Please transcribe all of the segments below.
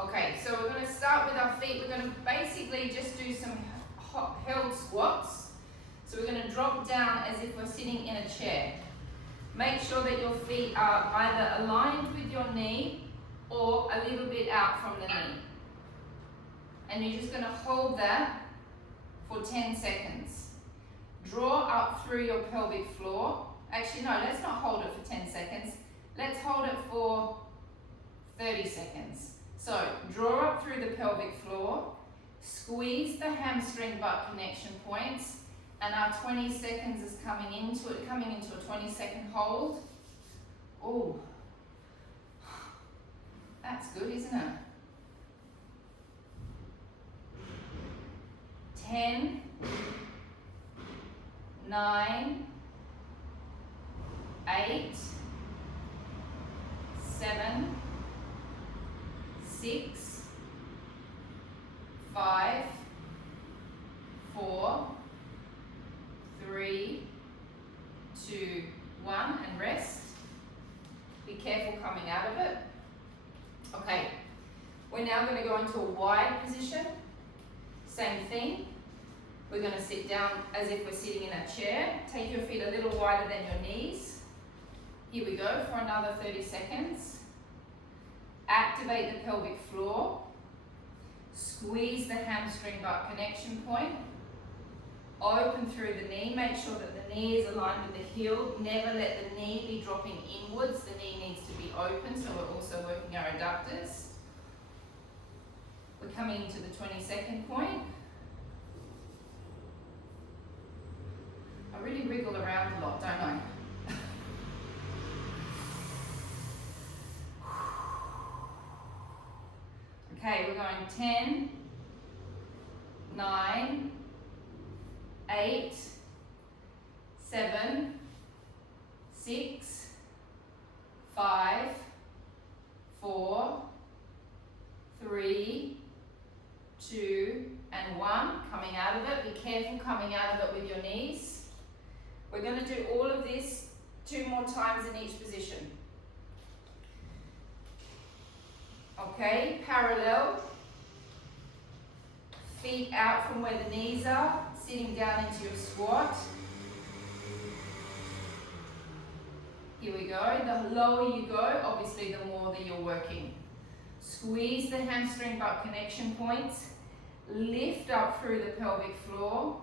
Okay, so we're going to start with our feet. We're going to basically just do some held squats. So we're going to drop down as if we're sitting in a chair. Make sure that your feet are either aligned with your knee or a little bit out from the knee. And you're just going to hold that for 10 seconds. Draw up through your pelvic floor. Actually, no, let's not hold it for 10 seconds. Let's hold it for 30 seconds. So, draw up through the pelvic floor, squeeze the hamstring butt connection points, and our 20 seconds is coming into a 20-second hold. Oh, that's good, isn't it? 10, 9, 8, 7, 6, 5, 4, 3, 2, 1, and rest. Be careful coming out of it. Okay, we're now going to go into a wide position. Same thing. We're going to sit down as if we're sitting in a chair. Take your feet a little wider than your knees. Here we go for another 30 seconds. Activate the pelvic floor. Squeeze the hamstring butt connection point. Open through the knee. Make sure that the knee is aligned with the heel. Never let the knee be dropping inwards. The knee needs to be open, so we're also working our adductors. We're coming into the 20-second point. I really wriggle around a lot, don't I? Okay, we're going 10, 9, 8, 7, 6, 5, 4, 3, 2, and 1. Coming out of it. Be careful coming out of it with your knees. We're going to do all of this 2 more times in each position. Okay, parallel. Feet out from where the knees are, sitting down into your squat. Here we go. The lower you go, obviously the more that you're working. Squeeze the hamstring butt connection points. Lift up through the pelvic floor.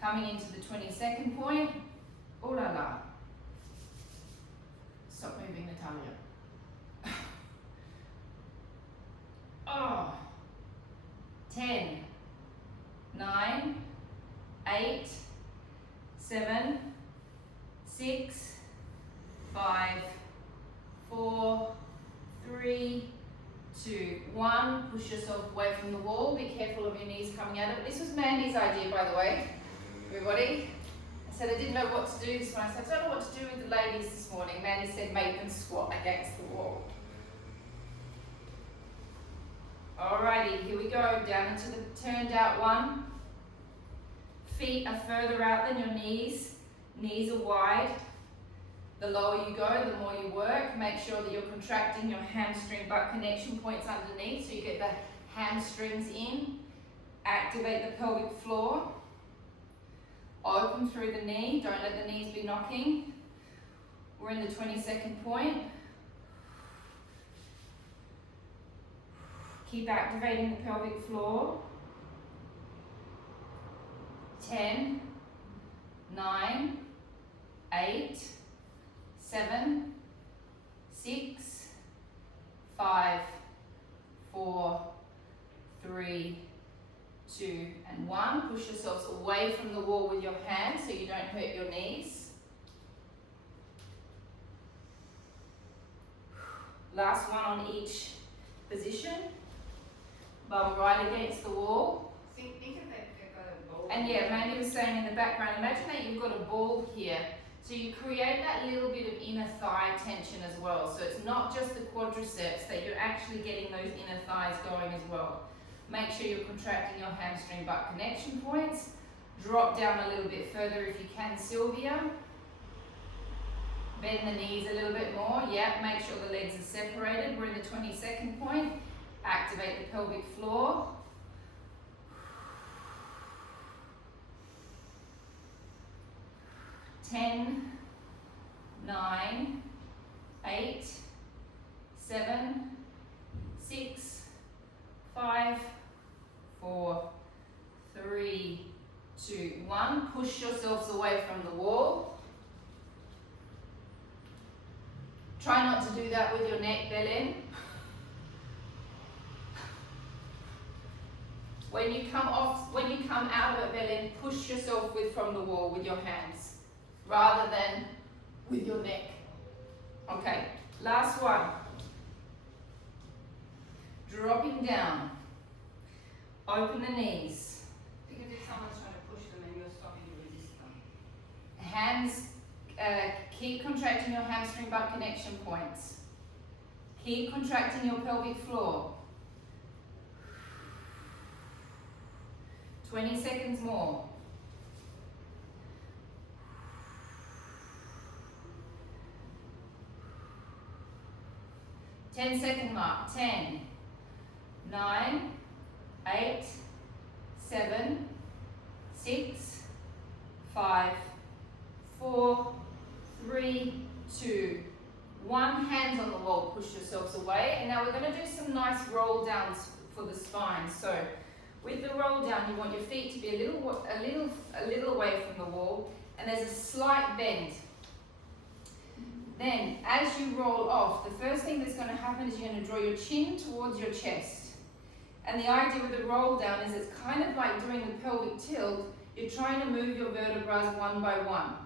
Coming into the 20-second point. Oh la la. Stop moving, Natalia. Oh. 10, 9, 8, 7, 6, 5, 4, 3, 2, 1. Push yourself away from the wall. Be careful of your knees coming out of it. This was Mandy's idea, by the way, everybody. I said I didn't know what to do this morning. I said I don't know what to do with the ladies this morning. Mandy said make them squat against the wall. Alrighty, here we go. Down into the turned out one. Feet are further out than your knees. Knees are wide. The lower you go, the more you work. Make sure that you're contracting your hamstring butt connection points underneath so you get the hamstrings in. Activate the pelvic floor. Open through the knee. Don't let the knees be knocking. We're in the 20-second point. Keep activating the pelvic floor. 10, 9, 8, 7, 6, 5, 4, 3, 2, and 1. Push yourselves away from the wall with your hands so you don't hurt your knees. Last one on each position. Bum right against the wall. Think of that ball. And yeah, Mandy was saying in the background, imagine that you've got a ball here. So you create that little bit of inner thigh tension as well. So it's not just the quadriceps, that you're actually getting those inner thighs going as well. Make sure you're contracting your hamstring butt connection points. Drop down a little bit further if you can, Sylvia. Bend the knees a little bit more. Yeah, make sure the legs are separated. We're in the 22nd point. Activate the pelvic floor. Ten, 9, 8, 7, 6, 5, 4, 3, 2, 1. Push yourselves away from the wall. Try not to do that with your neck bell in. When you come out of it bell in, push yourself from the wall with your hands, rather than with your neck. Okay, last one. Dropping down. Open the knees. Because if someone's trying to push them and you're stopping, you resist them. Hands, keep contracting your hamstring butt connection points. Keep contracting your pelvic floor. 20 seconds more. Ten-second mark. 10, 9, 8, 7, 6, 5, 4, 3, 2, 1. Hands on the wall, push yourselves away. And now we're going to do some nice roll downs for the spine. So with the roll down, you want your feet to be a little away from the wall, and there's a slight bend. Then, as you roll off, the first thing that's going to happen is you're going to draw your chin towards your chest. And the idea with the roll down is it's kind of like doing the pelvic tilt. You're trying to move your vertebrae one by one.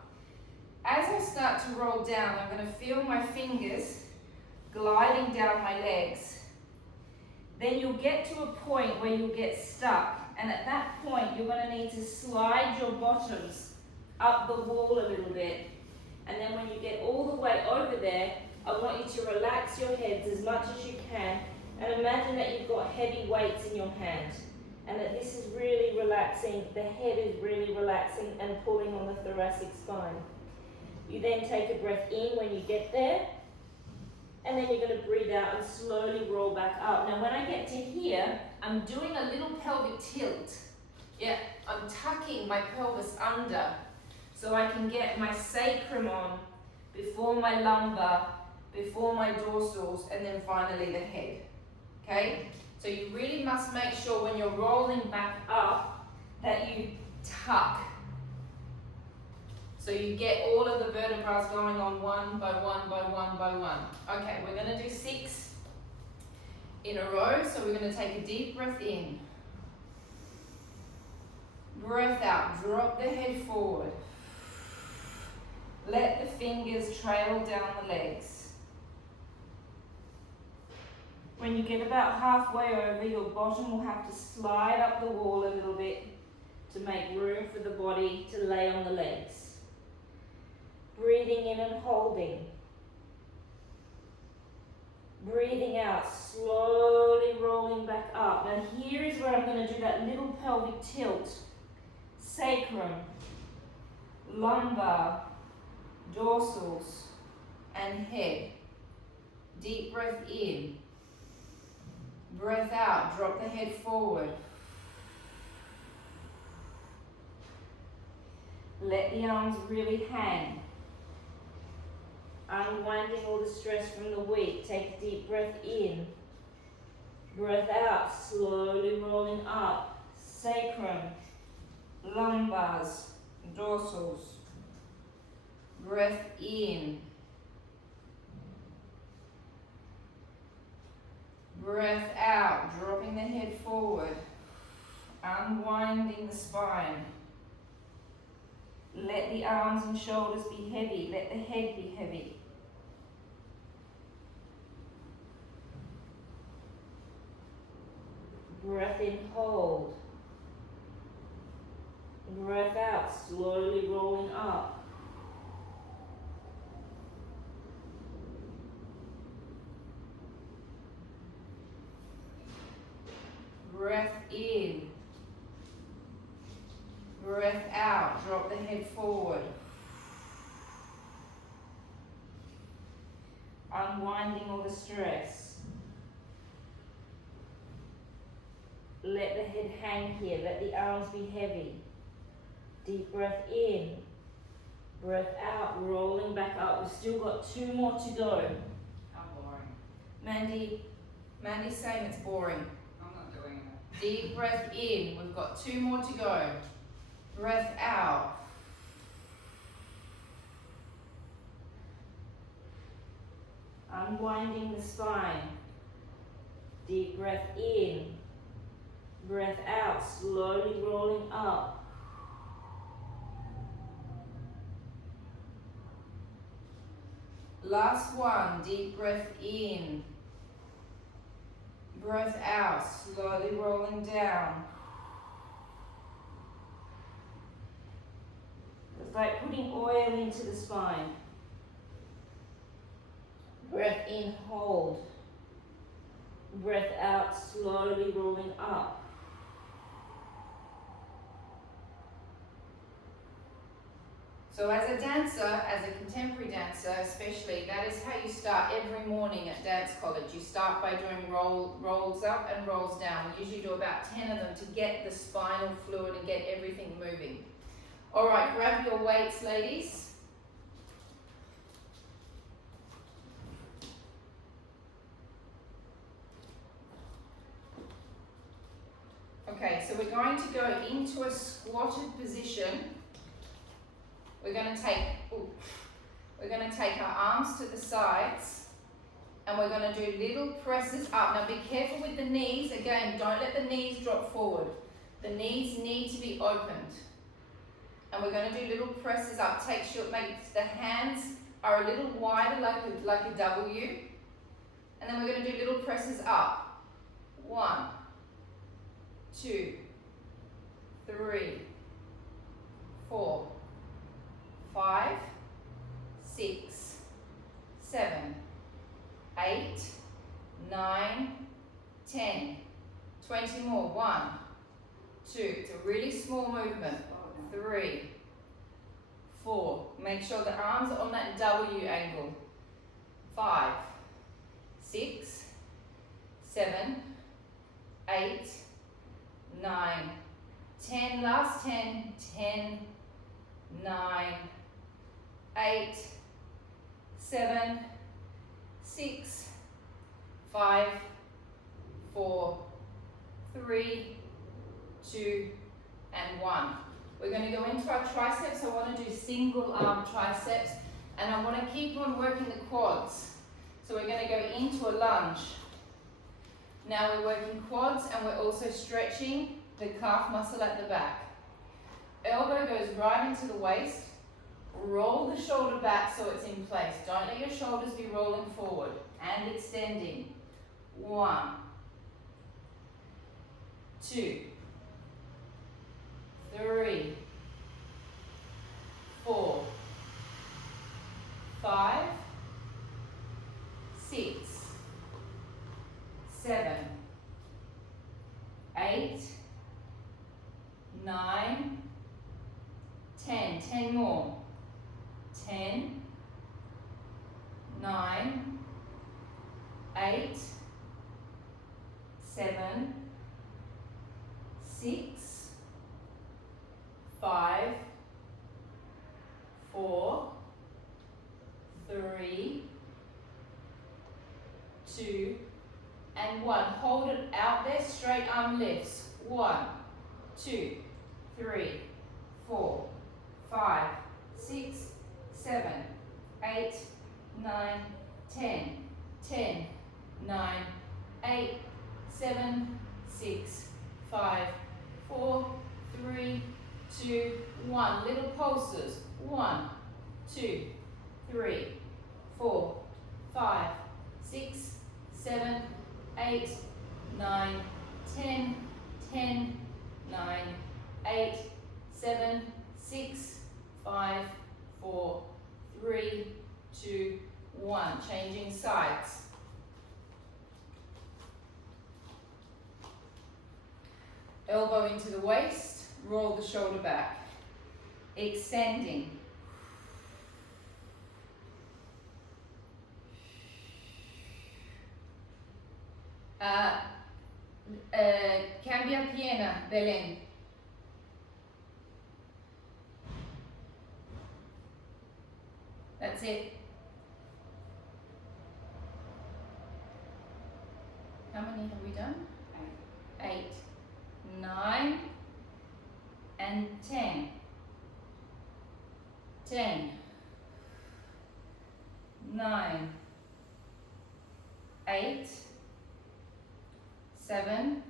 As I start to roll down, I'm going to feel my fingers gliding down my legs. Then you'll get to a point where you'll get stuck. And at that point, you're going to need to slide your bottoms up the wall a little bit. And then when you get all the way over there, I want you to relax your heads as much as you can. And imagine that you've got heavy weights in your hand. And that this is really relaxing, the head is really relaxing and pulling on the thoracic spine. You then take a breath in when you get there. And then you're going to breathe out and slowly roll back up. Now when I get to here, I'm doing a little pelvic tilt. Yeah, I'm tucking my pelvis under so I can get my sacrum on before my lumbar, before my dorsals, and then finally the head. Okay? So you really must make sure when you're rolling back up that you tuck. So you get all of the vertebrae going on one by one by one by one. Okay, we're going to do 6 in a row. So we're going to take a deep breath in. Breath out. Drop the head forward. Let the fingers trail down the legs. When you get about halfway over, your bottom will have to slide up the wall a little bit to make room for the body to lay on the legs. Breathing in and holding. Breathing out, slowly rolling back up. Now here is where I'm going to do that little pelvic tilt. Sacrum, lumbar, dorsals, and head. Deep breath in. Breath out, drop the head forward. Let the arms really hang. Unwinding all the stress from the week. Take a deep breath in. Breath out, slowly rolling up. Sacrum, lumbars, dorsals. Breath in. Breath out, dropping the head forward. Unwinding the spine. Let the arms and shoulders be heavy. Let the head be heavy. Breath in, hold. Breath out, slowly rolling up. Breath in. Breath out, drop the head forward. unwinding all the stress. Let the head hang here, let the arms be heavy. Deep breath in, breath out, rolling back up. We've still got 2 more to go. How boring. Mandy's saying it's boring. I'm not doing it. Deep breath in, we've got 2 more to go. Breath out. Unwinding the spine. Deep breath in, breath out, slowly rolling up. Last one, deep breath in, breath out, slowly rolling down. It's like putting oil into the spine. Breath in, hold. Breath out, slowly rolling up. So as a dancer, as a contemporary dancer especially, that is how you start every morning at dance college. You start by doing rolls up and rolls down. We usually do about 10 of them to get the spinal fluid and get everything moving. All right, grab your weights, ladies. Okay, so we're going to go into a squatted position. We're going to take our arms to the sides and we're going to do little presses up. Now be careful with the knees. Again, don't let the knees drop forward. The knees need to be opened. And we're going to do little presses up. Make the hands are a little wider like a W. And then we're going to do little presses up. 1, 2, 3, 4, 5, 6, 7, 8, 9, 10, 20 more. 1, 2, it's a really small movement. 3, 4, make sure the arms are on that W angle. 5, 6, 7, 8, 9, 10, last 10, 10, 9, 8, 7, 6, 5, 4, 3, 2, and 1. We're going to go into our triceps. I want to do single arm triceps and I want to keep on working the quads. So we're going to go into a lunge. Now we're working quads and we're also stretching the calf muscle at the back. Elbow goes right into the waist. Roll the shoulder back so it's in place. Don't let your shoulders be rolling forward and extending. 1, 2, 3, 4, 5, 6, 7, 8, 9, 10. 10 more. 10, 9, 8, 7, 6, 5, 4, 3, 2, and 1. Hold it out there, straight arm lifts. 1, 2, 3, 4, 5, 6, 7, 8, 9, 10. 10, 9, 8, 7, 6, 5, 4, 3, 2, 1. Little pulses. 1, 2, 3, 4, 5, 6, 7, 8, 9, 10, 10, 9, 8, 7, 6, 5, 4, 3, 2, 1. Changing sides. Elbow into the waist, roll the shoulder back. Extending. Cambia pierna, Belén. That's it. How many have we done? 8, 9, and 10. 10, 9, 8, 7,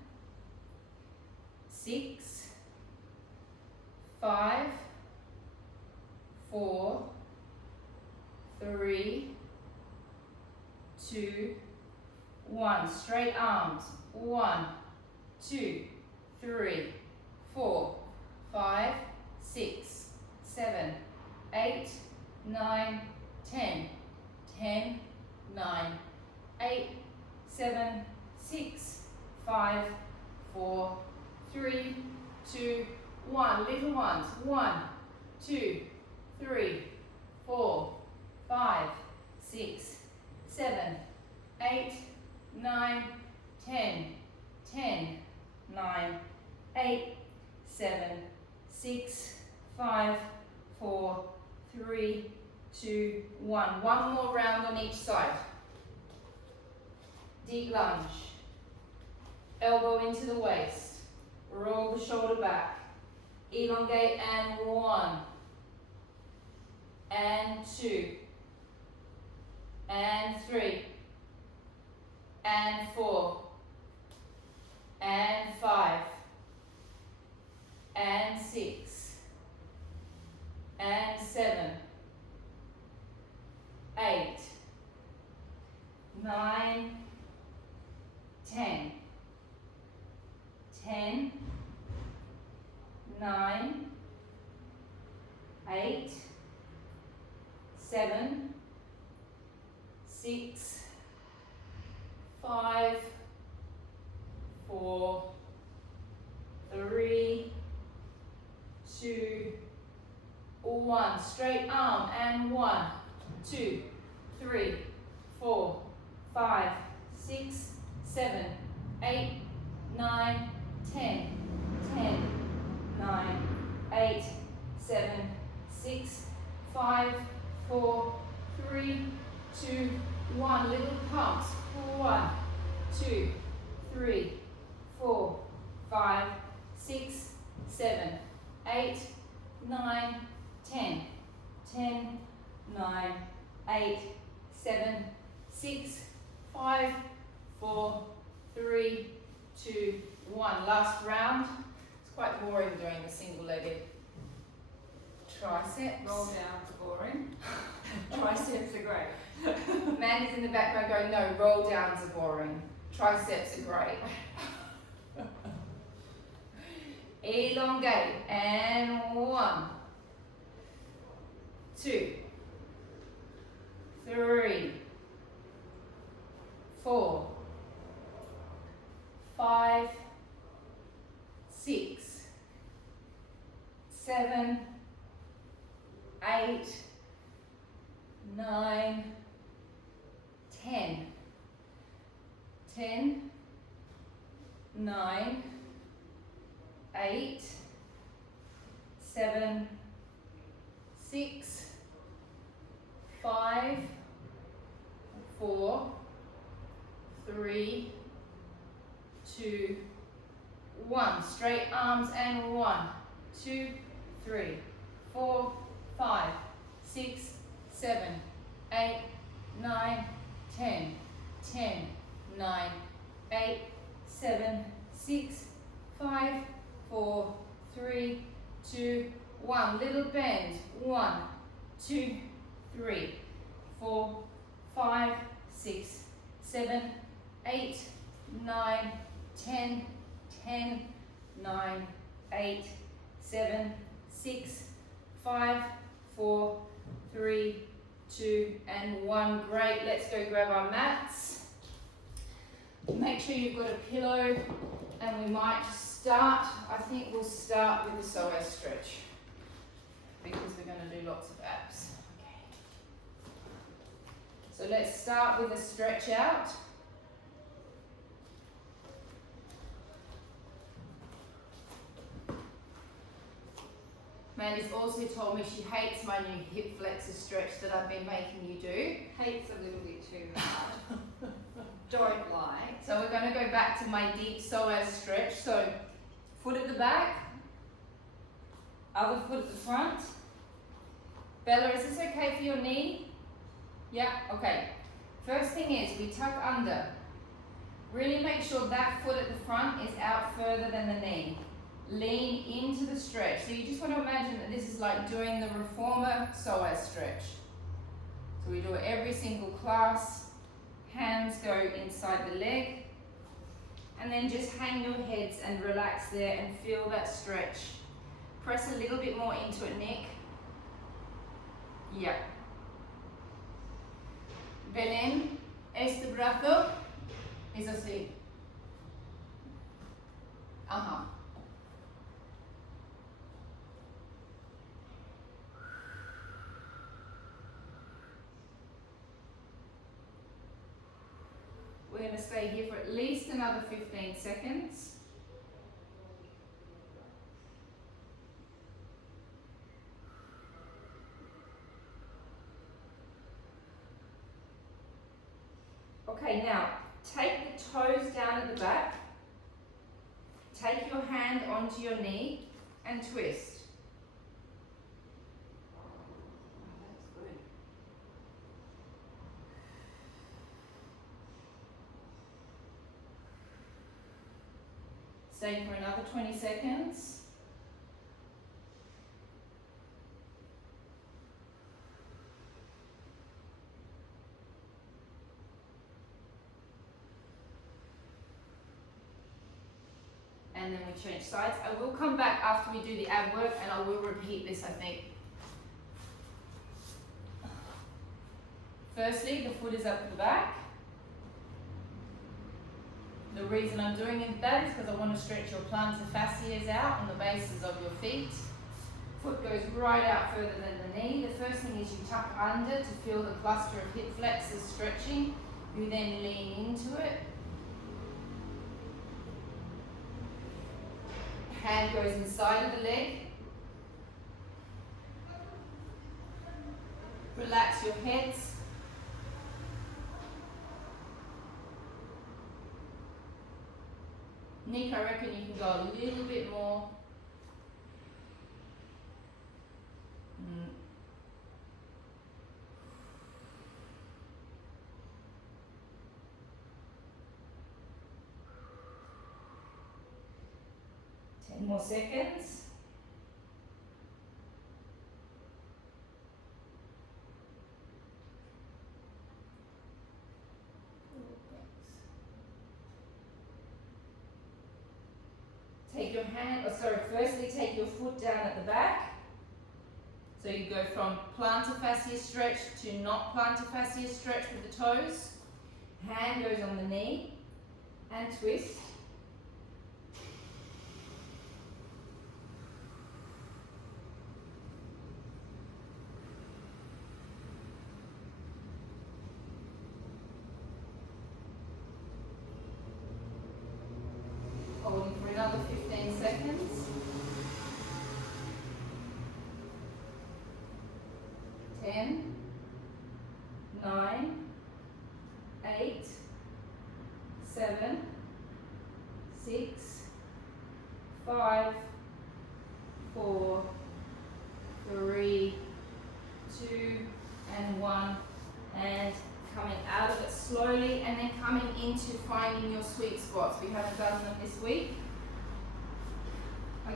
6, 5, 4, 3, 2, 1. Straight arms. 1, 2, 3, 4, 5, 6, 7, 8, 9, 10. 10, 9, 8, 7, 6, 5, 4, 3, 2, 1. Little ones. 1, 2, 3, 4, 5, 6, 7, 8, 9, 10. 10, 9, 8, 7, 6, 5, 4, 3, 2, 1. One more round on each side. Deep lunge. Elbow into the waist. Roll the shoulder back. Elongate and 1. And 2. And 3. And 4. And 5. And 6. And 7. 8, 9, 10. 10, 9, 8, 7, 6, 5, 4, 3, 2, 1. Straight arm and 1, 2, 3, 4, 5, 6, 7, 8, 9, 10. 10, 9, 8, 7, 6, 5, 4, 3, 2, 1. Little pumps. 1, 2, 3, 4, 5, 6, 7, 8, 9, 10. 10, 9, 8, 7, 6, 5, 4, 3, 2, 1. Last round. It's quite boring doing the single-legged triceps. Roll down's boring. Triceps are great. Mandy's in the background going, no, roll downs are boring. Triceps are great. Elongate and 1, 2, 3, 4, 5, 6, 7, 8, 9, 10. 10, 9, 8, 7, 6, 5, 4, 3, 2, 1. Straight arms and 1, 2, 3, 4, 5, 6, 7, 8, 9, 10. 10, 9, 8, 7, 6, 5, 4, 3, 2, 1. Little bend. 1, 2, 3, 4, 5, 6, 7, 8, 9, 10. 10, 9, 8, 7, 6, 5, 4, 3, 2, and 1. Great. Let's go grab our mats. Make sure you've got a pillow, and we might start. I think we'll start with the psoas stretch because we're going to do lots of abs. Okay. So let's start with a stretch out. Mandy's also told me she hates my new hip flexor stretch that I've been making you do. Hate's a little bit too hard. Don't like. So we're going to go back to my deep psoas stretch. So foot at the back, other foot at the front. Bella, is this okay for your knee? Yeah, okay. First thing is we tuck under. Really make sure that foot at the front is out further than the knee. Lean into the stretch. So you just want to imagine that this is like doing the reformer psoas stretch. So we do it every single class. Hands go inside the leg. And then just hang your heads and relax there and feel that stretch. Press a little bit more into it, Nick. Yeah. Belén, este brazo es así. Ajá. We're going to stay here for at least another 15 seconds. Okay, now take the toes down at the back. Take your hand onto your knee and twist. Oh, that's good. Stay for another 20 seconds. And then we change sides. I will come back after we do the ab work and I will repeat this, I think. Firstly, the foot is up at the back. The reason I'm doing that is because I want to stretch your plantar fascias out on the bases of your feet. Foot goes right out further than the knee. The first thing is you tuck under to feel the cluster of hip flexors stretching. You then lean into it. Hand goes inside of the leg. Relax your heads. Nick, I reckon you can go a little bit more. Mm. More seconds. Take your hand, firstly take your foot down at the back. So you go from plantar fascia stretch to not plantar fascia stretch with the toes. Hand goes on the knee and twist. Holding for another 15 seconds. Ten, 9, 8, 7, 6, 5, 4, 3, 2, and 1. And coming out of it slowly and then coming into finding your sweet spots. We haven't done them this week.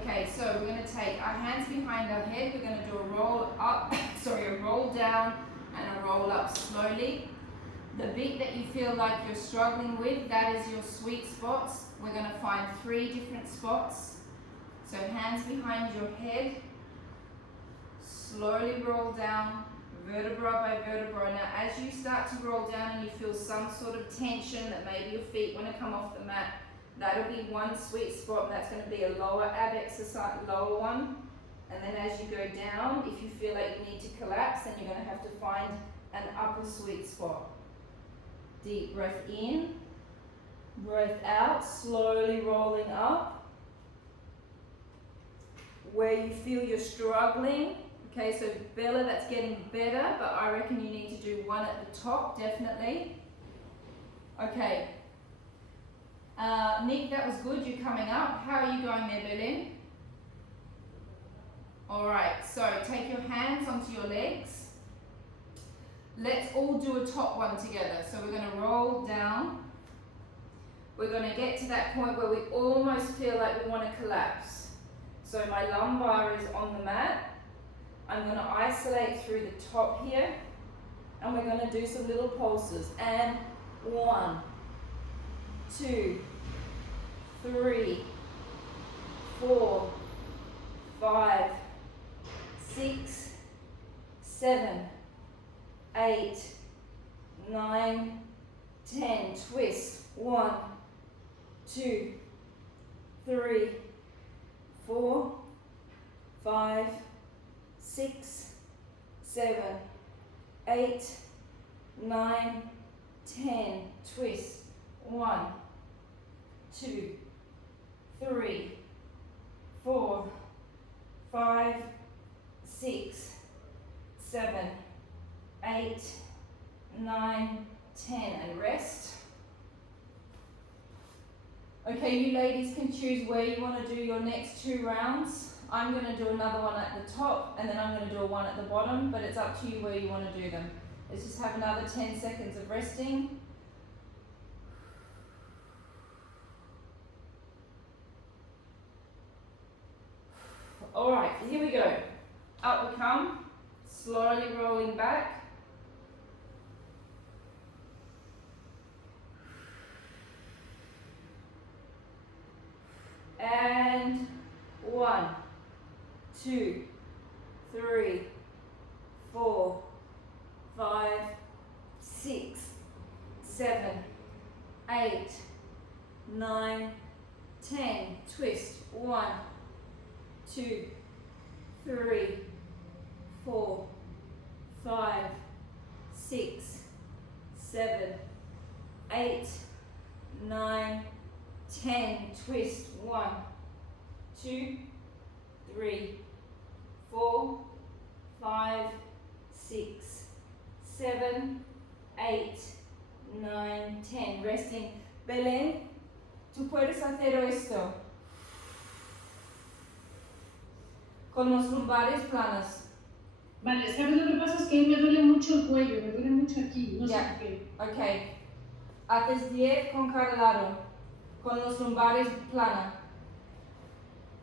Okay, so we're going to take our hands behind our head. We're going to do a roll up, a roll down and a roll up slowly. The bit that you feel like you're struggling with, that is your sweet spots. We're going to find 3 different spots. So hands behind your head, slowly roll down, vertebra by vertebra. Now as you start to roll down and you feel some sort of tension that maybe your feet want to come off the mat, that'll be one sweet spot, and that's going to be a lower ab exercise, lower one. And then as you go down, if you feel like you need to collapse, then you're going to have to find an upper sweet spot. Deep breath in, breath out, slowly rolling up. where you feel you're struggling. Okay, so Bella, that's getting better, but I reckon you need to do one at the top, definitely. Okay. Nick, that was good. You're coming up. How are you going there, Berlin? Alright, so take your hands onto your legs. Let's all do a top one together. So we're going to roll down. We're going to get to that point where we almost feel like we want to collapse. So my lumbar is on the mat. I'm going to isolate through the top here. And we're going to do some little pulses. And 1, 2, 3, 4, 5, 6, 7, 8, 9, 10. Twist. 1, 2, 3, 4, 5, 6, 7, 8, 9, 10. Twist. 1, 2, 3, 4, 5, 6, 7, 8, 9, 10. And rest. Okay, you ladies can choose where you want to do your next 2 rounds. I'm going to do another one at the top and then I'm going to do one at the bottom, but it's up to you where you want to do them. Let's just have another 10 seconds of resting. Alright, here we go. Up we come, slowly rolling back. And 1, 2, 3, 4, 5, 6, 7, 8, 9, 10. Twist. 1, 2, 3, 4, 5, 6, 7, 8, 9, 10. Twist. 1, 2, 3, 4, 5, 6, 7, 8, 9, 10. Resting. Belén, tú puedes hacer esto con los lumbares planos. Vale, ¿sabes lo que pasa? Es que me duele mucho el cuello, me duele mucho aquí, no sé Ya. por qué. Ok. Haces 10 con cada lado, con los lumbares plana.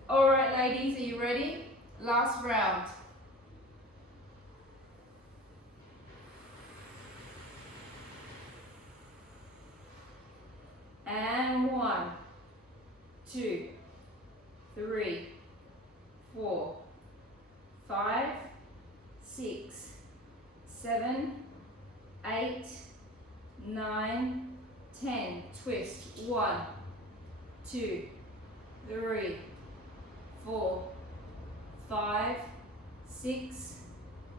Alright ladies, are you ready? Last round. And 1, 2, 3, 4, 5, 6, 7, 8, 9, 10. Twist. 1, 2, 3, 4, 5, 6,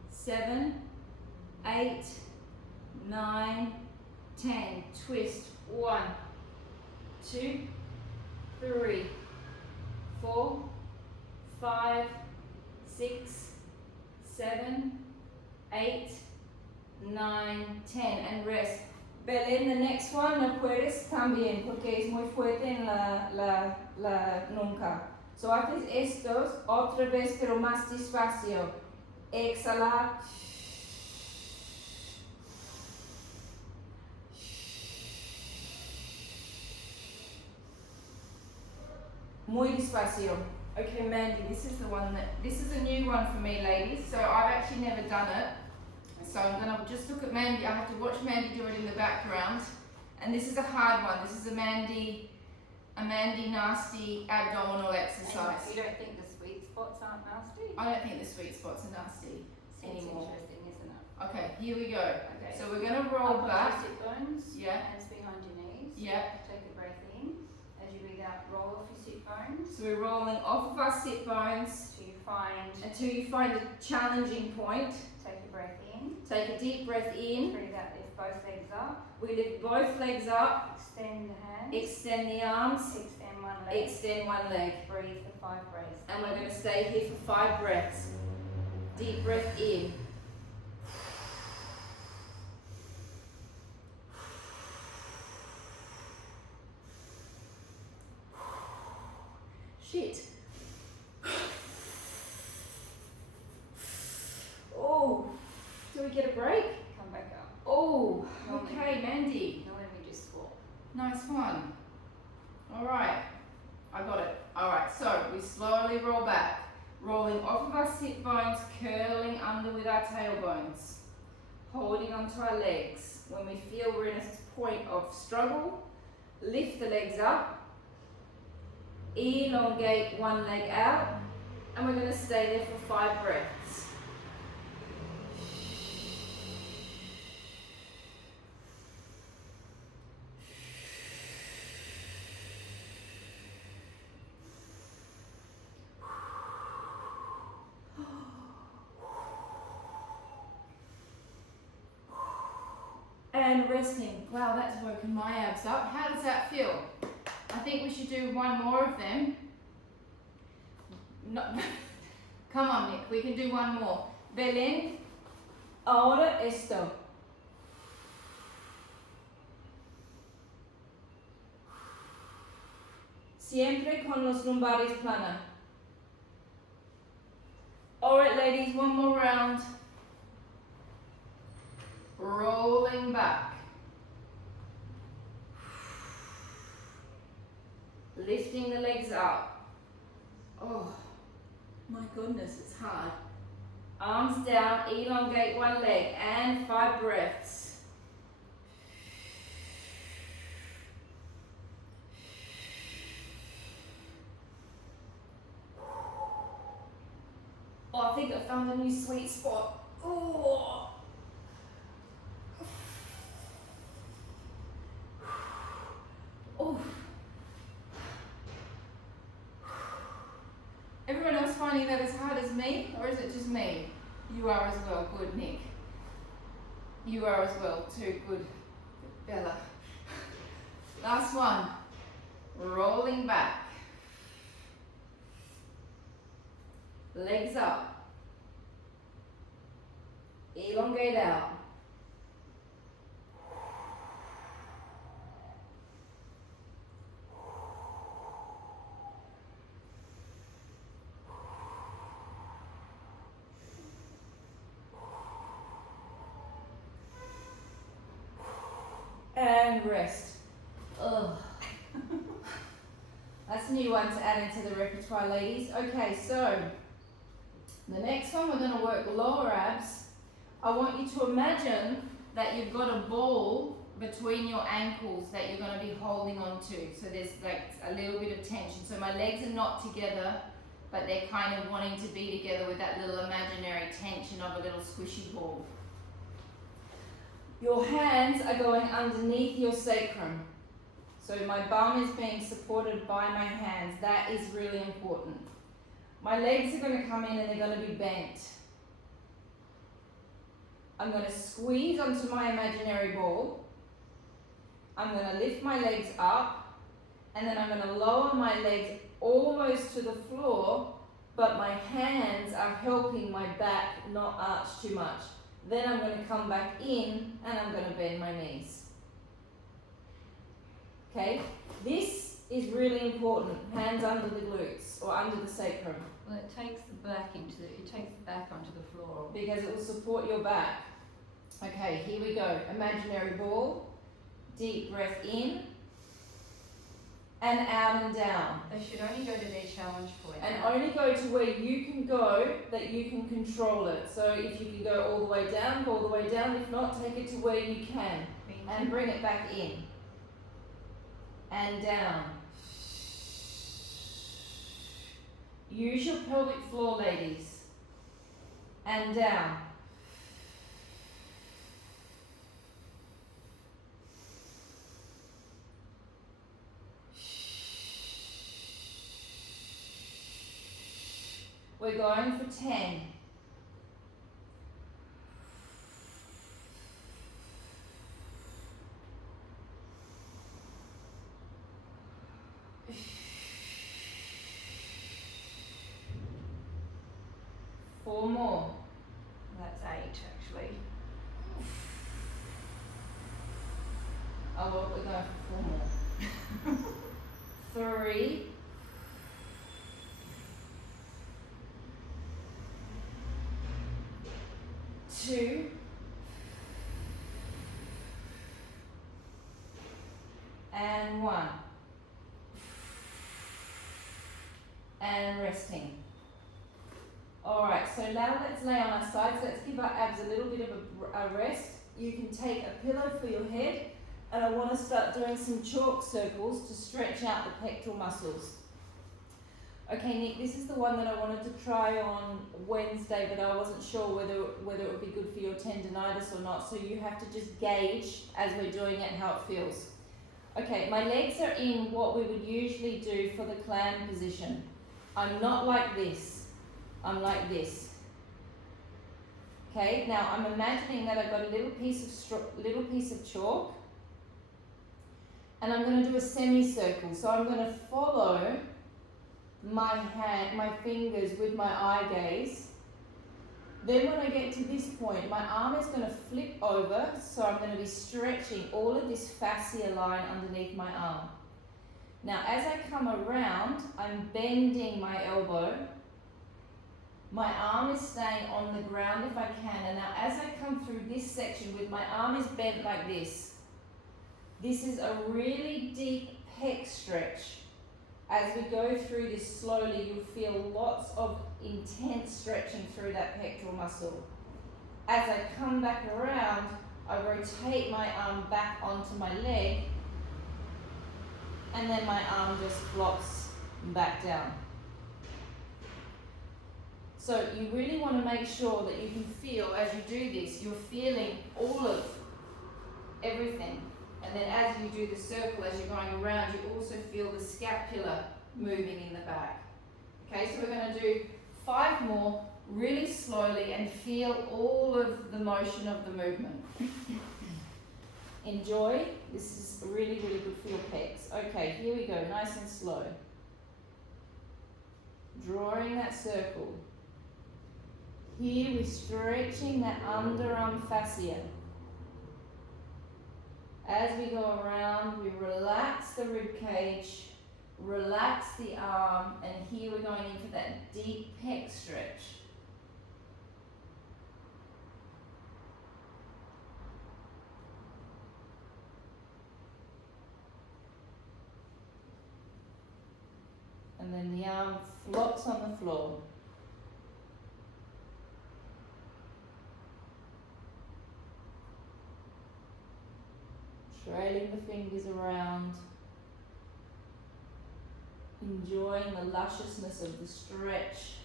7, 8, 9, 10. Twist. 1, 2, 3, 4, 5, 6, 7, 8, 9, 10. And rest. Belén, the next one no puedes también porque es muy fuerte en la nuca. So haces estos otra vez pero más despacio. Exhala. Muy despacio. Okay, Mandy, this is a new one for me, ladies. So I've actually never done it. So I'm gonna just look at Mandy. I have to watch Mandy do it in the background. And this is a hard one. This is a Mandy nasty abdominal exercise. And you don't think the sweet spots aren't nasty? I don't think the sweet spots are nasty anymore. It's interesting, isn't it? Okay, here we go. Okay. So we're gonna roll Up back. onto your sit bones. Yeah. Hands behind your knees. Yeah. Take a breath in. As you breathe out, roll off your sit bones. So we're rolling off of our sit bones Until you until you find find, a challenging point. take a breath in. Take a deep breath in. Breathe out, lift both legs up. We lift both legs up. Extend the hands. Extend the arms. Extend one leg. Extend one leg. Breathe for 5 breaths. And we're going to stay here for 5 breaths. Deep breath in. Shit. Oh, do we get a break? Come back up. Oh, okay, Mandy. Now let me just swap. Nice one. All right, I got it. All right, so we slowly roll back, rolling off of our sit bones, curling under with our tailbones, holding onto our legs. When we feel we're in a point of struggle, lift the legs up, elongate one leg out, and we're going to stay there for 5 breaths. And resting. Wow, that's woken my abs up. How does that feel? I think we should do one more of them. No. Come on, Nick, we can do one more. Belén, ahora esto. Siempre con los lumbares plana. Alright, ladies, one more round. Rolling back. Lifting the legs up. Oh, my goodness, it's hard. Arms down, elongate one leg, and 5 breaths. Oh, I think I found a new sweet spot. Oh. Oh. Everyone else finding that as hard as me, or is it just me? You are as well. Good, Nick. You are as well too. Good, Bella. Last one. Rolling back. Legs up. Elongate out. And rest. Ugh. That's a new one to add into the repertoire, ladies. Okay, so the next one we're going to work lower abs. I want you to imagine that you've got a ball between your ankles that you're going to be holding on to. So there's like a little bit of tension. So my legs are not together, but they're kind of wanting to be together with that little imaginary tension of a little squishy ball. Your hands are going underneath your sacrum. So my bum is being supported by my hands. That is really important. My legs are going to come in and they're going to be bent. I'm going to squeeze onto my imaginary ball. I'm going to lift my legs up, and then I'm going to lower my legs almost to the floor, but my hands are helping my back not arch too much. Then I'm going to come back in and I'm going to bend my knees. Okay, this is really important. Hands under the glutes or under the sacrum. Well, it takes the back onto the floor. Because it will support your back. Okay, here we go. Imaginary ball. Deep breath in. And out and down. They should only go to their challenge point. And only go to where you can go, that you can control it. So if you can go all the way down, go all the way down. If not, take it to where you can. And bring it back in. And down. Use your pelvic floor, ladies. And down. We're going for 10. 4 more. That's 8 actually. Oh, well, we're going for 4 more. 3. 2. And 1. And resting. Alright, so now let's lay on our sides. Let's give our abs a little bit of a rest. You can take a pillow for your head, and I want to start doing some chalk circles to stretch out the pectoral muscles. Okay, Nick, this is the one that I wanted to try on Wednesday, but I wasn't sure whether it would be good for your tendinitis or not, so you have to just gauge as we're doing it how it feels. Okay, my legs are in what we would usually do for the clam position. I'm not like this. I'm like this. Okay, now I'm imagining that I've got a little piece of chalk, and I'm going to do a semicircle. So I'm going to follow my fingers with my eye gaze. Then when I get to this point, my arm is going to flip over, so I'm going to be stretching all of this fascia line underneath my arm. Now as I come around, I'm bending my elbow. My arm is staying on the ground if I can, and now as I come through this section with my arm is bent like this, this is a really deep pec stretch. As we go through this slowly, you'll feel lots of intense stretching through that pectoral muscle. As I come back around, I rotate my arm back onto my leg, and then my arm just flops back down. So you really want to make sure that you can feel, as you do this, you're feeling all of everything. And then as you do the circle, as you're going around, you also feel the scapula moving in the back. Okay, so we're going to do 5 more really slowly and feel all of the motion of the movement. Enjoy. This is really, really good for your pecs. Okay, here we go, nice and slow. Drawing that circle. Here we're stretching that underarm fascia. As we go around, we relax the rib cage, relax the arm, and here we're going into that deep pec stretch. And then the arm flops on the floor. Trailing the fingers around, enjoying the lusciousness of the stretch.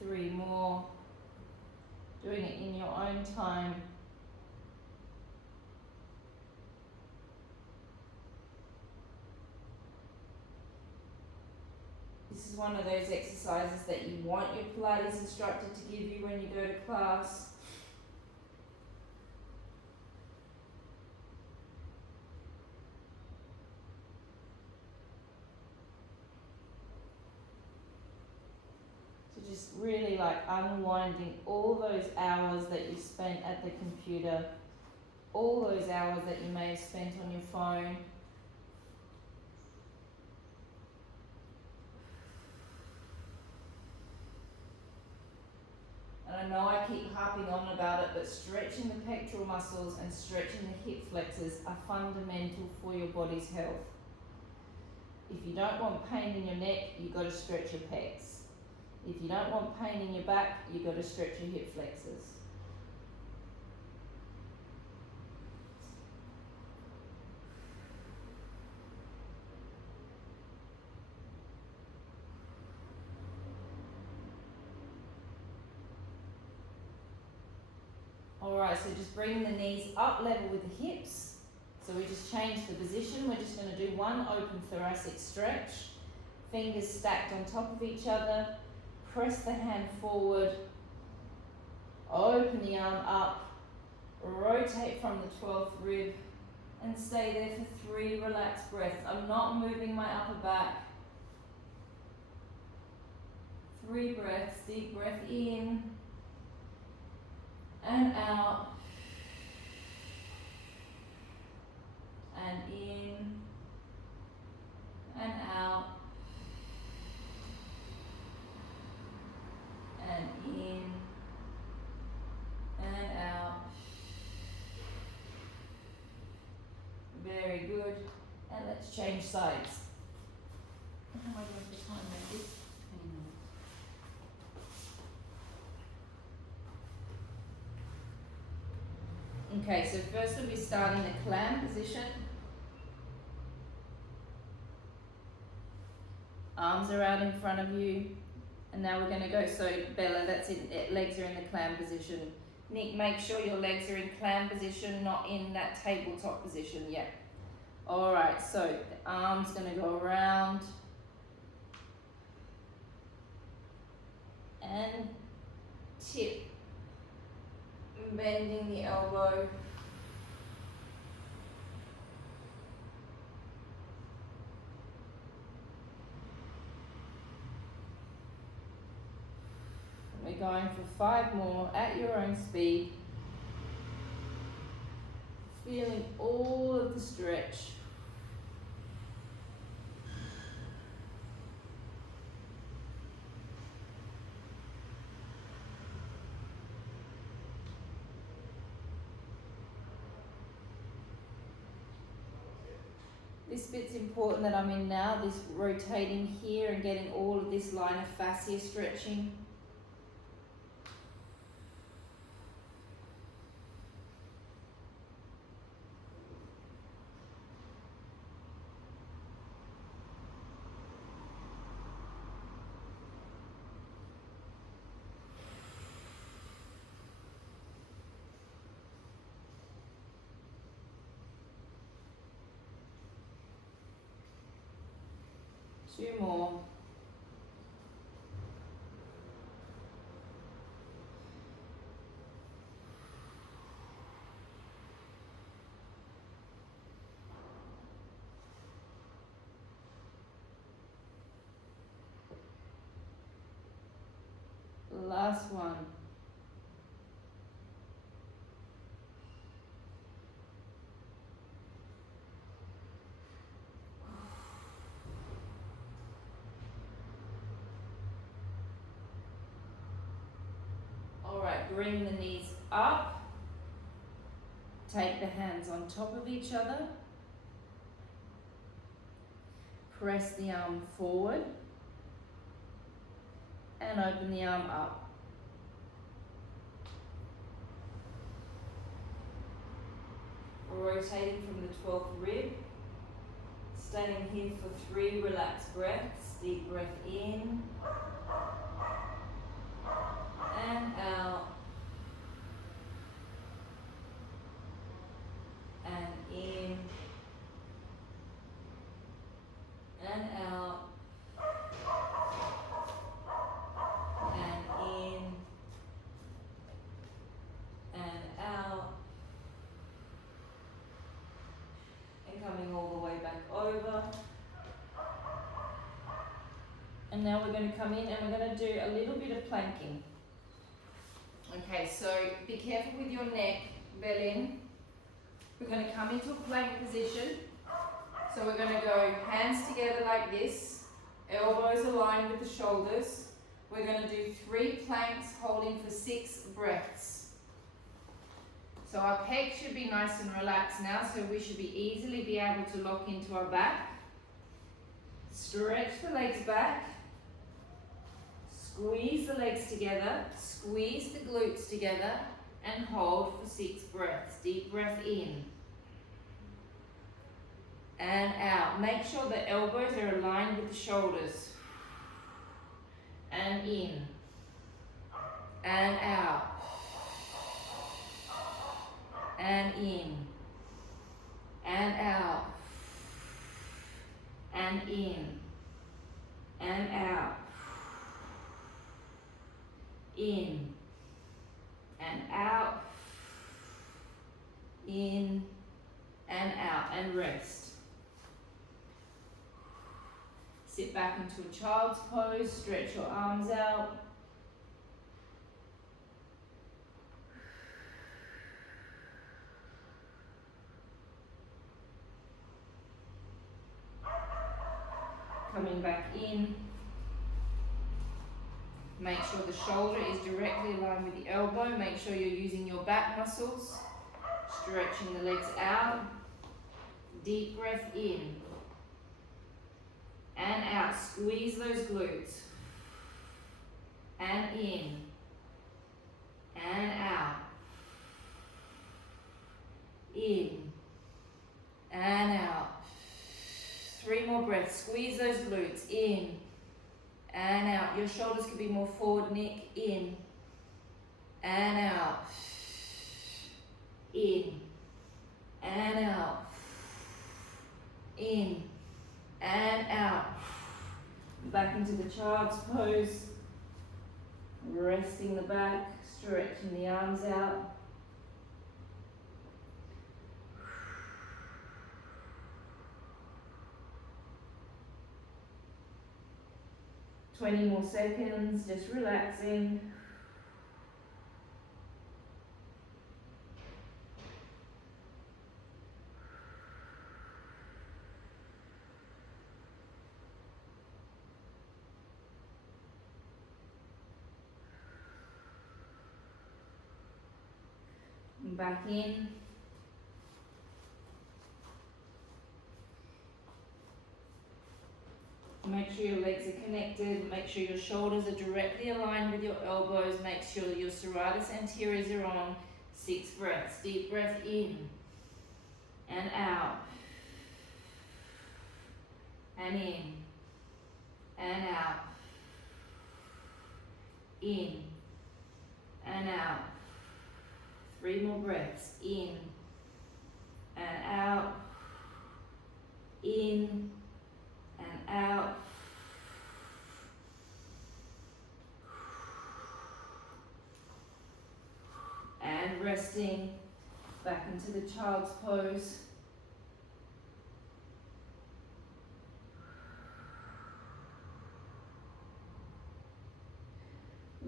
Three more, doing it in your own time. This is one of those exercises that you want your Pilates instructor to give you when you go to class. So just really like unwinding all those hours that you spent at the computer, all those hours that you may have spent on your phone. And I know I keep harping on about it, but stretching the pectoral muscles and stretching the hip flexors are fundamental for your body's health. If you don't want pain in your neck, you've got to stretch your pecs. If you don't want pain in your back, you've got to stretch your hip flexors. Alright, so just bring the knees up level with the hips. So we just change the position. We're just going to do one open thoracic stretch. Fingers stacked on top of each other. Press the hand forward. Open the arm up. Rotate from the 12th rib and stay there for 3 relaxed breaths. I'm not moving my upper back. 3 breaths, deep breath in and out, and in and out, and in and out. Very good. And let's change sides. How am I going for time like this? 20 minutes. Okay, so first we'll be starting the clam position. Arms are out in front of you. And now we're going to go, so Bella, that's it, legs are in the clam position. Nick, make sure your legs are in clam position, not in that tabletop position yet. Alright, so the arm's going to go around and tip, bending the elbow. We're going for 5 more at your own speed. Feeling all of the stretch. This bit's important that I'm in now, this rotating here and getting all of this line of fascia stretching. Two more. Last one. Bring the knees up, take the hands on top of each other, press the arm forward and open the arm up. Rotating from the 12th rib, staying here for 3 relaxed breaths, deep breath in and out. And in and out and in and out and coming all the way back over. And now we're going to come in and we're going to do a little bit of planking. Okay, so be careful with your neck, belly in. We're going to come into a plank position. So we're going to go hands together like this, elbows aligned with the shoulders. We're going to do 3 planks holding for 6 breaths. So our pecs should be nice and relaxed now, so we should easily be able to lock into our back. Stretch the legs back. Squeeze the legs together. Squeeze the glutes together. And hold for 6 breaths. Deep breath in and out. Make sure the elbows are aligned with the shoulders. And in and out and in and out and in and out, in and out in and out, and rest. Sit back into a child's pose, stretch your arms out. Coming back in. Make sure the shoulder is directly aligned with the elbow. Make sure you're using your back muscles. Stretching the legs out. Deep breath in. And out. Squeeze those glutes. And in. And out. In. And out. 3 more breaths. Squeeze those glutes. In. And out. Your shoulders could be more forward, Nick. In. And out. In. And out. In. And out. Back into the child's pose. Resting the back. Stretching the arms out. More seconds, just relaxing. And back in. Make sure your legs are connected, make sure your shoulders are directly aligned with your elbows, make sure that your serratus anteriors are on. 6 breaths, deep breath in and out and in and out, in and out. 3 more breaths, in and out, in and out. And resting back into the child's pose.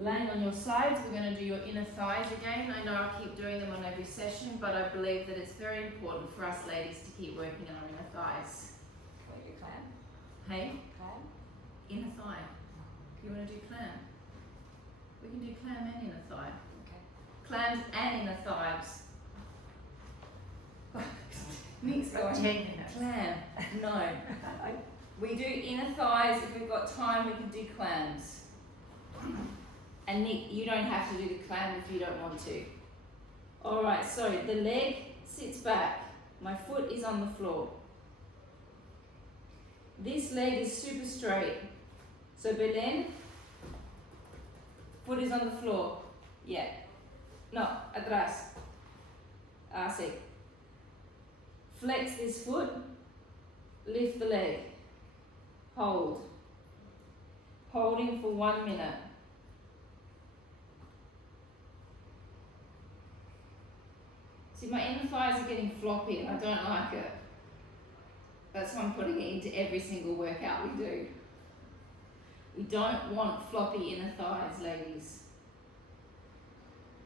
Laying on your sides, we're going to do your inner thighs again. I know I keep doing them on every session, but I believe that it's very important for us ladies to keep working on our inner thighs. Can we do clam? Hey? Clam? Inner thigh. You want to do clam? We can do clam and inner thigh. Okay. Clams and inner thighs. Nick's got 10 minutes. Clam. No. We do inner thighs. If we've got time, we can do clams. And Nick, you don't have to do the clam if you don't want to. Alright, so the leg sits back. My foot is on the floor. This leg is super straight. So Belen, foot is on the floor. Yeah. No, atrás. Así. Flex this foot. Lift the leg. Hold. Holding for 1 minute. See, my inner thighs are getting floppy and I don't like it. That's why I'm putting it into every single workout we do. We don't want floppy inner thighs, ladies.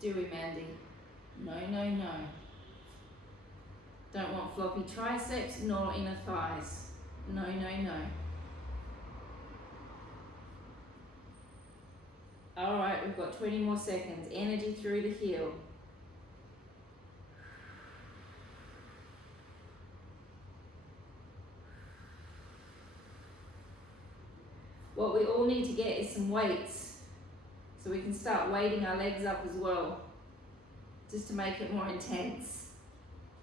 Do we, Mandy? No, no, no. Don't want floppy triceps nor inner thighs. No, no, no. Alright, we've got 20 more seconds. Energy through the heel. What we all need to get is some weights so we can start weighting our legs up as well, just to make it more intense,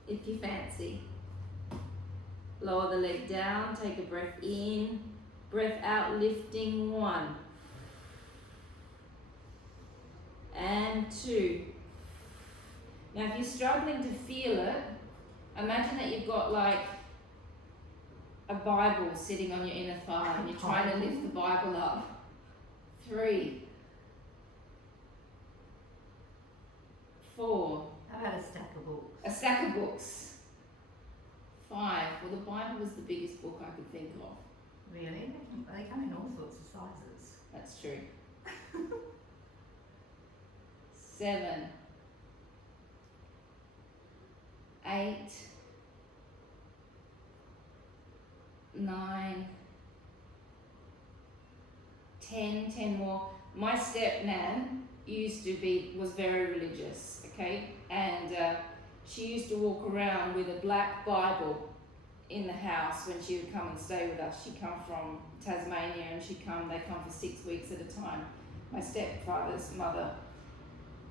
if you fancy. Lower the leg down, take a breath in, breath out, lifting 1 and 2. Now if you're struggling to feel it, imagine that you've got like a Bible sitting on your inner thigh and you're trying to lift the Bible up. 3, 4. How about a stack of books? A A stack of books. 5. Well, the Bible was the biggest book I could think of. Really? They come in all sorts of sizes. That's true. 7. 8. 9. 10. 10 more. My step nan was very religious, okay? And she used to walk around with a black Bible in the house when she would come and stay with us. She'd come from Tasmania and they come for 6 weeks at a time. My stepfather's mother.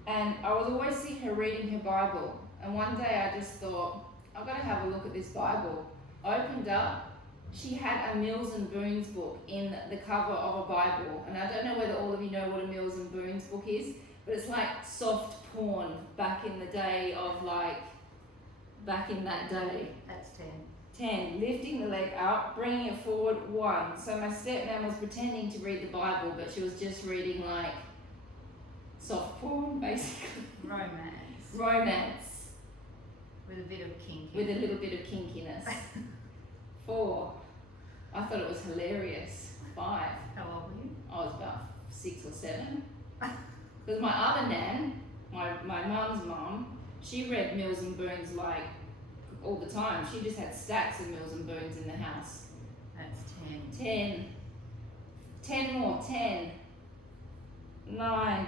And I would always see her reading her Bible. And one day I just thought, I've got to have a look at this Bible. Opened up, she had a Mills and Boons book in the cover of a Bible. And I don't know whether all of you know what a Mills and Boons book is, but it's like soft porn back in the day of back in that day. That's 10. 10, lifting the leg up, bringing it forward. 1. So my stepmom was pretending to read the Bible, but she was just reading soft porn, basically. Romance. With a bit of kink. With a little bit of kinkiness. 4. I thought it was hilarious. 5. How old were you? I was about 6 or 7. Because my other nan, my mum's mum, she read Mills and Boons all the time. She just had stacks of Mills and Boons in the house. That's 10. 10. 10 more. 10. 9.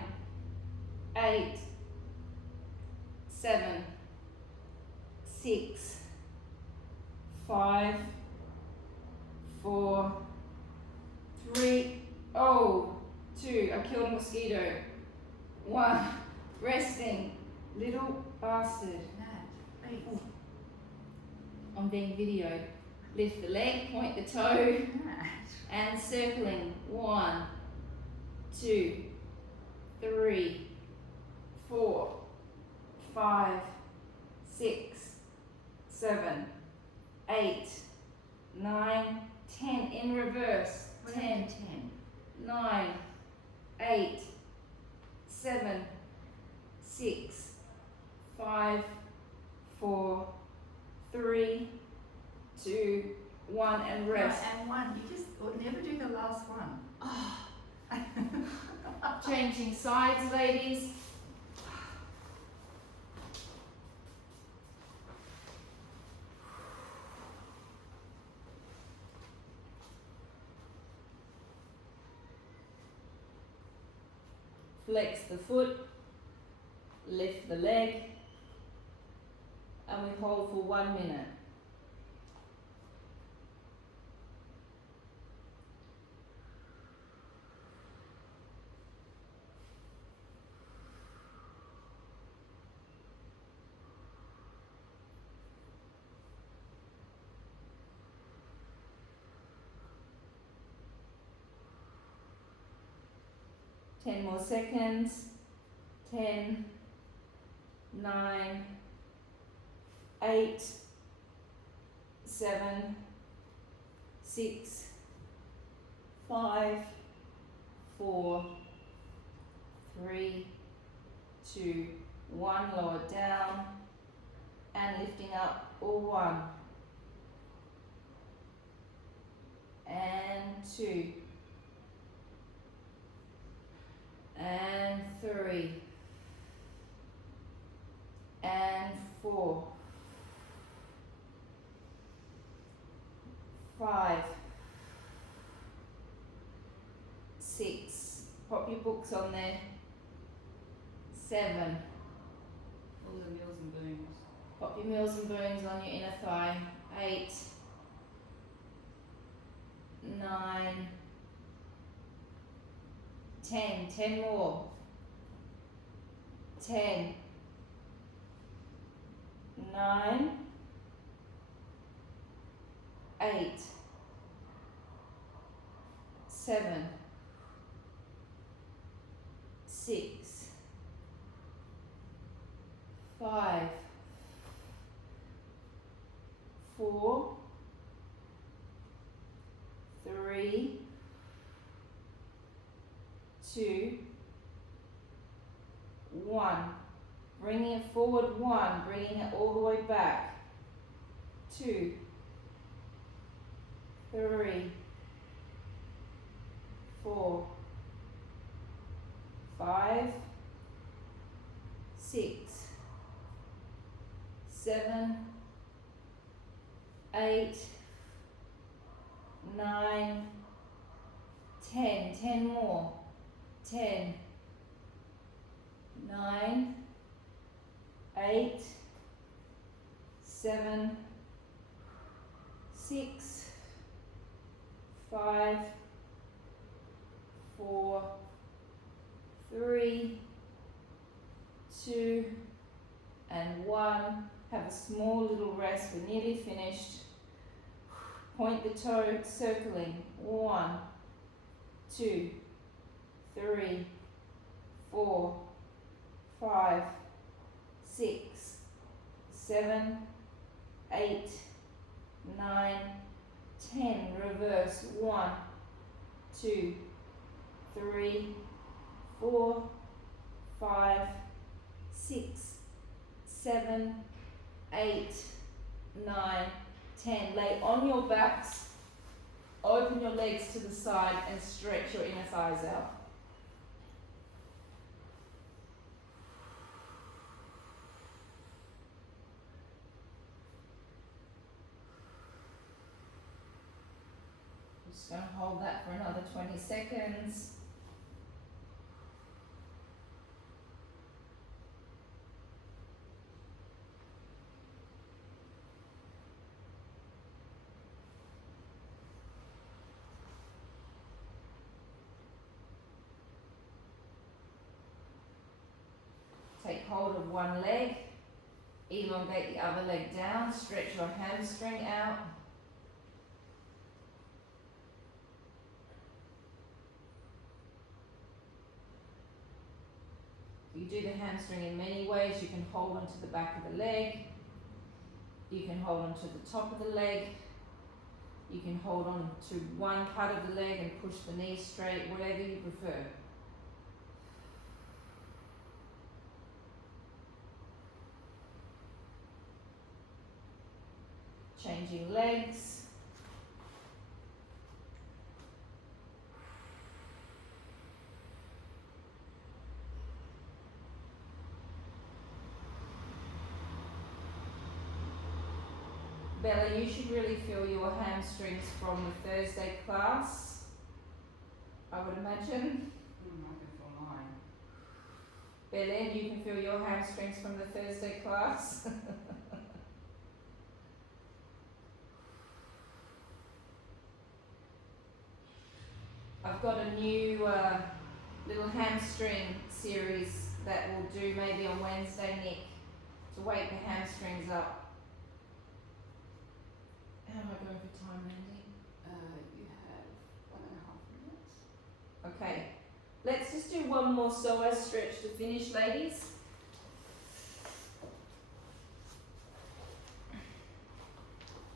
8. 7. 6. 5. 4. 3. Oh, 2. I killed a mosquito. 1. Resting. Little bastard. Nat, please. I'm being videoed. Lift the leg, point the toe, Nat. and circling. 1, 2, 3, 4, 5, 6, 7, 8, 9, 10. In reverse. What 10, happened to 10? 9, 8, 7, 6, 5, 4, 3, 2, 1, and rest. Right, and 1. You just never do the last one. Changing sides, ladies. Flex the foot, lift the leg, and we hold for 1 minute. Ten more seconds. 10, 9, 8, 7, 6, 5, 4, 3, 2, 1. Lower down and lifting up. All 1 and 2 and 3 and 4, 5, 6. Pop your books on there. 7. All the Mills and Boons. Pop your Mills and Boons on your inner thigh. 8, 9, 10. 10 more. 10, 9, 8, 7, 6, 5, 4, 3, 2, 1. Bringing it forward, 1, bringing it all the way back, 2, 3, 4, 5, 6, 7, 8, 9, 10, 10 more, 10, 9, 8, 7, 6, 5, 4, 3, 2, and 1. Have a small little rest, we're nearly finished. Point the toe, circling, 1, 2, 3, 4, 5, 6, 7, 8, 9, 10. Reverse, 1, 2, 3, 4, 5, 6, 7, 8, 9, 10. Lay on your backs, open your legs to the side and stretch your inner thighs out. Just going to hold that for another 20 seconds. Take hold of one leg, elongate the other leg down, stretch your hamstring out. You do the hamstring in many ways. You can hold onto the back of the leg, you can hold onto the top of the leg, you can hold on to one part of the leg and push the knee straight, whatever you prefer. Changing legs. Bella, you should really feel your hamstrings from the Thursday class, I would imagine. I can feel mine. Bella, you can feel your hamstrings from the Thursday class. I've got a new little hamstring series that we'll do maybe on Wednesday, Nick, to wake the hamstrings up. How am I going for time, Mandy? You have 1.5 minutes. Okay, let's just do one more psoas stretch to finish, ladies.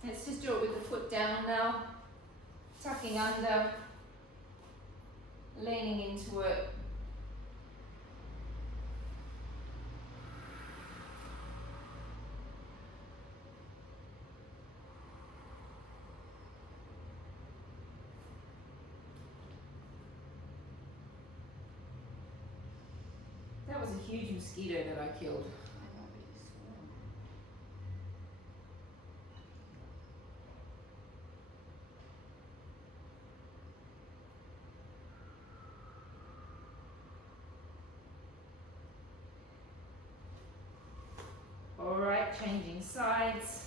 Let's just do it with the foot down now, tucking under, leaning into it. That was a huge mosquito that I killed. I know, but it's warm. All right, changing sides.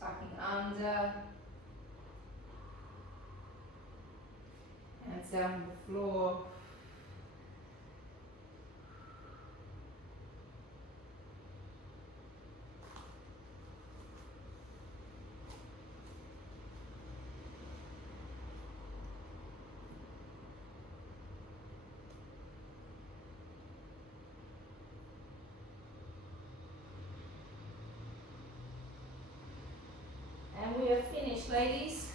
Tucking under. Hands down on the floor. And we are finished, ladies.